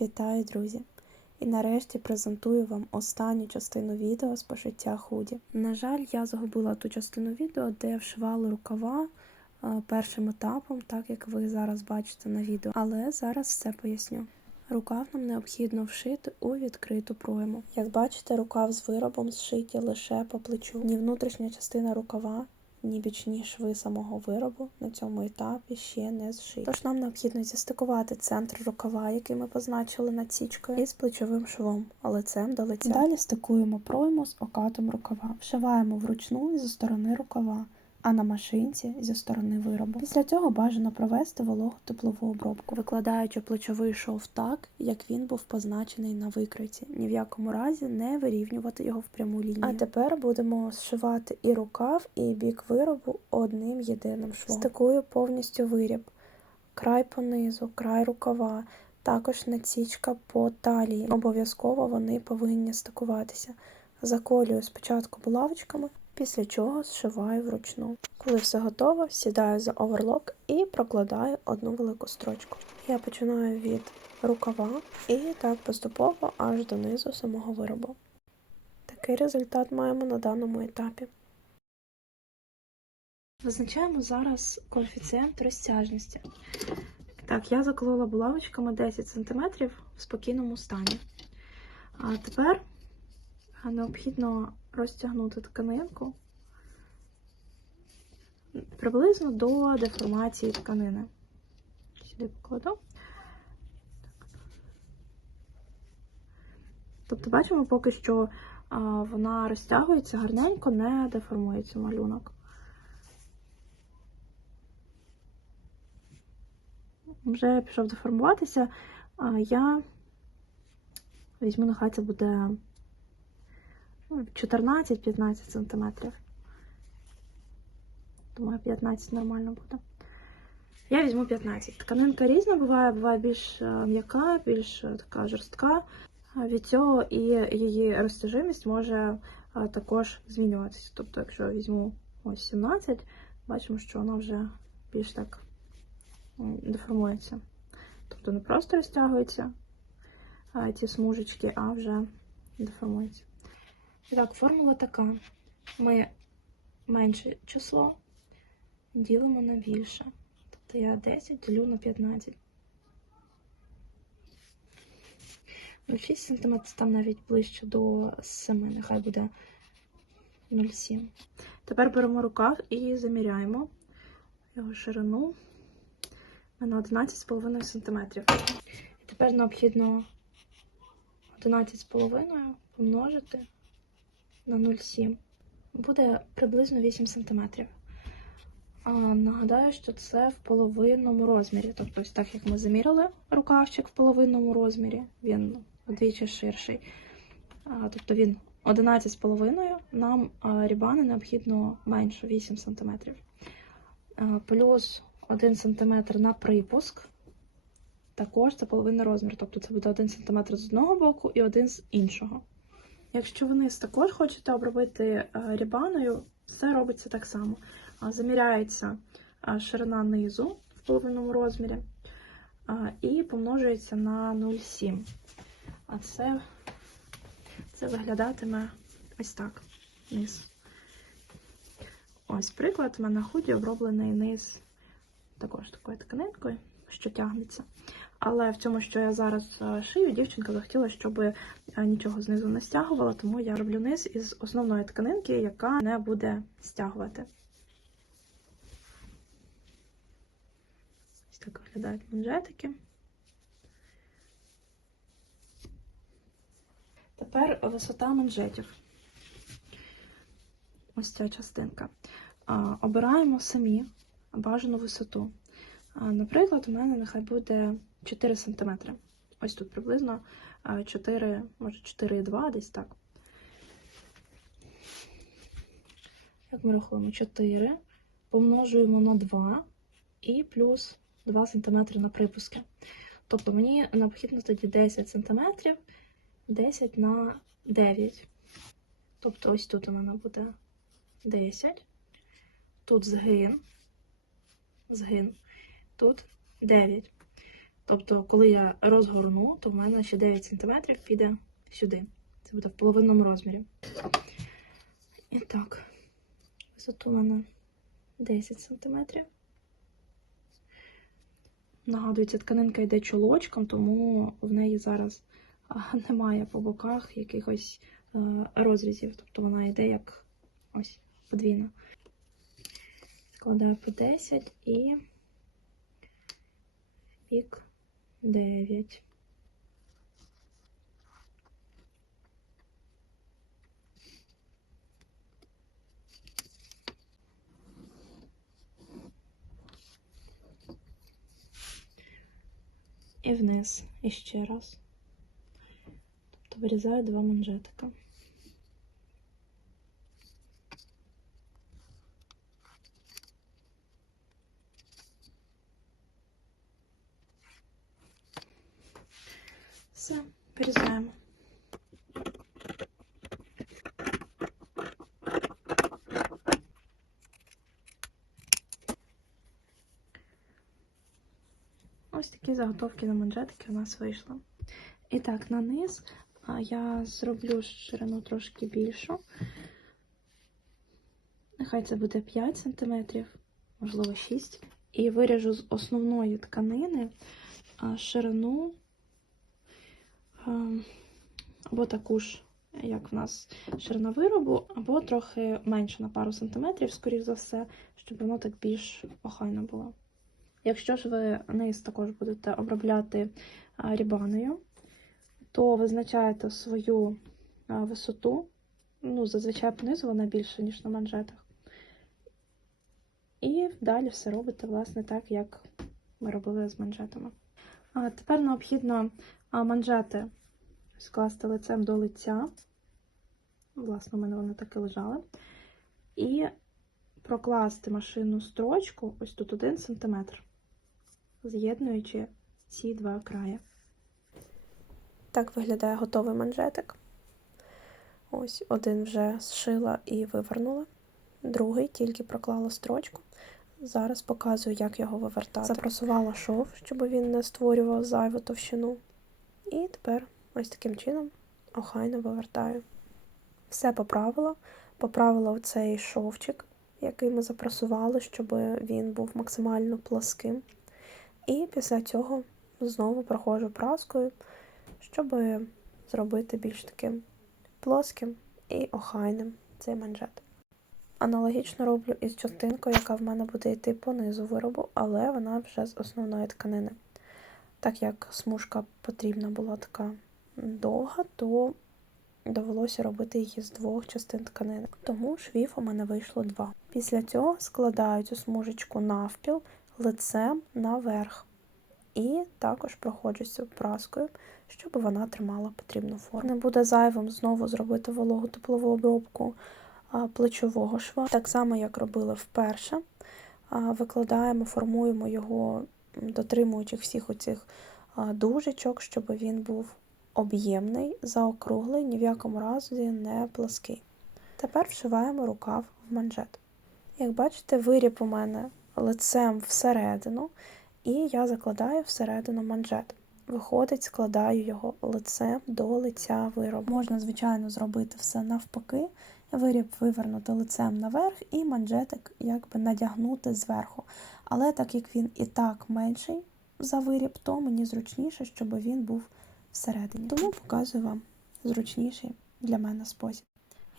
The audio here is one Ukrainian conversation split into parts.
Вітаю, друзі! І нарешті презентую вам останню частину відео з пошиття худі. На жаль, я загубила ту частину відео, де вшивали рукава е, першим етапом, так як ви зараз бачите на відео. Але зараз все поясню. Рукав нам необхідно вшити у відкриту пройму. Як бачите, рукав з виробом зшиті лише по плечу. Ні внутрішня частина рукава, ні бічні шви самого виробу на цьому етапі ще не зшиті. Тож нам необхідно зістикувати центр рукава, який ми позначили над січкою, із плечовим швом, лицем до лиця. Далі стикуємо пройму з окатом рукава. Вшиваємо вручну зі сторони рукава, а на машинці зі сторони виробу. Після цього бажано провести вологу теплову обробку, викладаючи плечовий шов так, як він був позначений на викриті. Ні в якому разі не вирівнювати його в пряму лінію. А тепер будемо зшивати і рукав, і бік виробу одним єдиним швом. Стикую повністю виріб, край по низу, край рукава. Також надсічка по талії. Обов'язково вони повинні стикуватися. Заколюю спочатку булавочками, після чого зшиваю вручну. Коли все готово, сідаю за оверлок і прокладаю одну велику строчку. Я починаю від рукава і так поступово аж до низу самого виробу. Такий результат маємо на даному етапі. Визначаємо зараз коефіцієнт розтяжності. Так, я заколола булавочками 10 см в спокійному стані. А тепер необхідно розтягнути тканинку приблизно до деформації тканини. Сюди покладу. Тобто, бачимо, поки що а, вона розтягується гарненько, не деформується малюнок. Вже пішов деформуватися, а я візьму, нехай це буде 14-15 см. Думаю, 15 нормально буде. Я візьму 15. Тканинка різна буває, буває більш м'яка, більш така жорстка. Від цього і її розтяжимість може також змінюватися. Тобто, якщо візьму ось 17, бачимо, що вона вже більш так деформується. Тобто не просто розтягується ці смужечки, а вже деформується. І так, формула така. Ми менше число ділимо на більше. Тобто я 10 ділю на 15. 0,6 см, там навіть ближче до 7, нехай буде 0,7. Тепер беремо рукав і заміряємо його ширину на 11,5 см. І тепер необхідно 11,5 помножити на 0,7. Буде приблизно 8 см. А, Нагадаю, що це в половинному розмірі. Тобто, ось так як ми заміряли рукавчик в половинному розмірі, він вдвічі ширший. Тобто він 11,5 нам рібани необхідно менше 8 см. Плюс 1 см на припуск. Також це половинний розмір, тобто це буде 1 см з одного боку і один з іншого. Якщо ви низ також хочете обробити рібаною, все робиться так само. Заміряється ширина низу в половинному розмірі і помножується на 0,7. А це, це виглядатиме ось так низ. Ось приклад, у мене худі оброблений низ також такою тканинкою, що тягнеться. Але в цьому, що я зараз шию, дівчинка захотіла, щоб нічого знизу не стягувала, тому я роблю низ із основної тканинки, яка не буде стягувати. Ось так виглядають манжетики. Тепер висота манжетів. Ось ця частинка. Обираємо самі бажану висоту. Наприклад, у мене нехай буде 4 см. Ось тут приблизно 4, може 4,2 десь так. Як ми рахуємо 4, помножуємо на 2 і плюс 2 см на припуски. Тобто мені необхідно тоді 10 см, 10 на 9. Тобто ось тут у мене буде 10, тут згин, згин, тут 9. Тобто, коли я розгорну, то в мене ще 9 см піде сюди. Це буде в половинному розмірі. І так, висоту в мене 10 см. Нагадую, ця тканинка йде чолочком, тому в неї зараз немає по боках якихось е, розрізів. Тобто вона йде як ось подвійна. Складаю по 10 і бік 9. І вниз іще раз. Тобто вирізаю два манжетика. Все, вирізаємо. Ось заготовки на манжетики у нас вийшли. І так, на низ я зроблю ширину трошки більшу. Нехай це буде 5 см, можливо 6 І виріжу з основної тканини ширину або таку ж, як в нас ширина виробу, або трохи менше на пару сантиметрів, скоріш за все, щоб воно так більш охайно було. Якщо ж ви низ також будете обробляти рібаною, то визначаєте свою висоту. Ну, зазвичай понизу вона більше, ніж на манжетах. І далі все робите, власне, так, як ми робили з манжетами. Тепер необхідно манжети скласти лицем до лиця. Власне, у мене вони так і лежали. І прокласти машинну строчку ось тут 1 см, з'єднуючи ці два краї. Так виглядає готовий манжетик. Ось один вже зшила і вивернула, другий тільки проклала строчку. Зараз показую, як його вивертати. Запросувала шов, щоб він не створював зайву товщину. І тепер ось таким чином охайно вивертаю. Все поправила. Поправила оцей шовчик, який ми запросували, щоб він був максимально пласким. І після цього знову проходжу праскою, щоб зробити більш таким плоским і охайним цей манжет. Аналогічно роблю із частинкою, яка в мене буде йти по низу виробу, але вона вже з основної тканини. Так як смужка потрібна була така довга, то довелося робити її з двох частин тканини. Тому швів у мене вийшло два. Після цього складаю цю смужечку навпіл лицем наверх. І також проходжуся праскою, щоб вона тримала потрібну форму. Не буде зайвим знову зробити вологу теплову обробку плечового шва. Так само, як робили вперше. Викладаємо, формуємо його, дотримуючи всіх оцих дужечок, щоб він був об'ємний, заокруглий, ні в якому разі не плаский. Тепер вшиваємо рукав в манжет. Як бачите, виріб у мене лицем всередину, і я закладаю всередину манжет. Виходить, складаю його лицем до лиця виробу. Можна, звичайно, зробити все навпаки, виріб вивернути лицем наверх і манжетик якби надягнути зверху. Але так як він і так менший за виріб, то мені зручніше, щоб він був всередині. Тому показую вам зручніший для мене спосіб.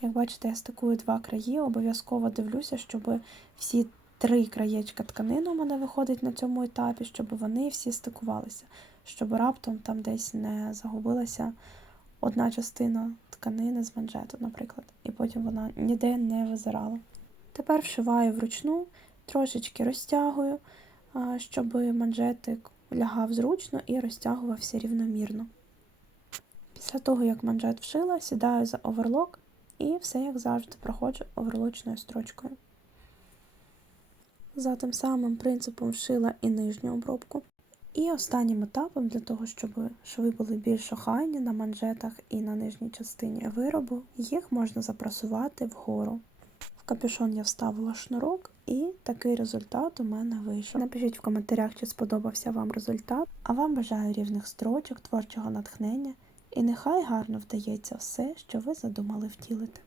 Як бачите, я стикую два краї, обов'язково дивлюся, щоб всі три краєчка тканини у мене виходить на цьому етапі, щоб вони всі стикувалися, щоб раптом там десь не загубилася одна частина тканини з манжету, наприклад, і потім вона ніде не визирала. Тепер вшиваю вручну, трошечки розтягую, щоб манжетик лягав зручно і розтягувався рівномірно. Після того, як манжет вшила, сідаю за оверлок і все, як завжди, проходжу оверлочною строчкою. За тим самим принципом вшила і нижню обробку. І останнім етапом, для того, щоб шви були більш охайні на манжетах і на нижній частині виробу, їх можна запрасувати вгору. В капюшон я вставила шнурок, і такий результат у мене вийшов. Напишіть в коментарях, чи сподобався вам результат. А вам бажаю рівних строчок, творчого натхнення, і нехай гарно вдається все, що ви задумали втілити.